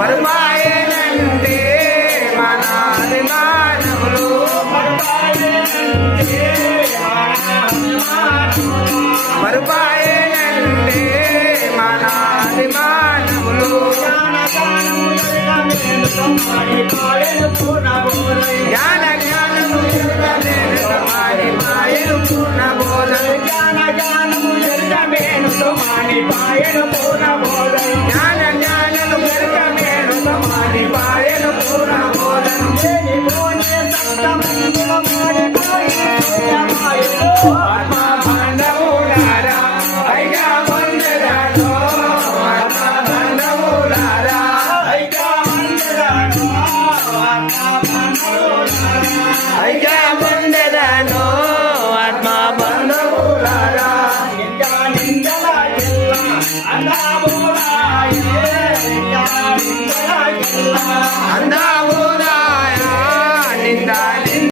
మరుమాయనంటే మన అభిమానములు మరుమాయనంటే మన అభిమానములు జ్ఞాన జ్ఞానము మాయను పూర్ణ బోధలు జ్ఞాన జ్ఞానము మాయను పూర్ణ బోధలు జ్ఞాన జ్ఞానము మాయను పూర్ణ బోధలు అందాము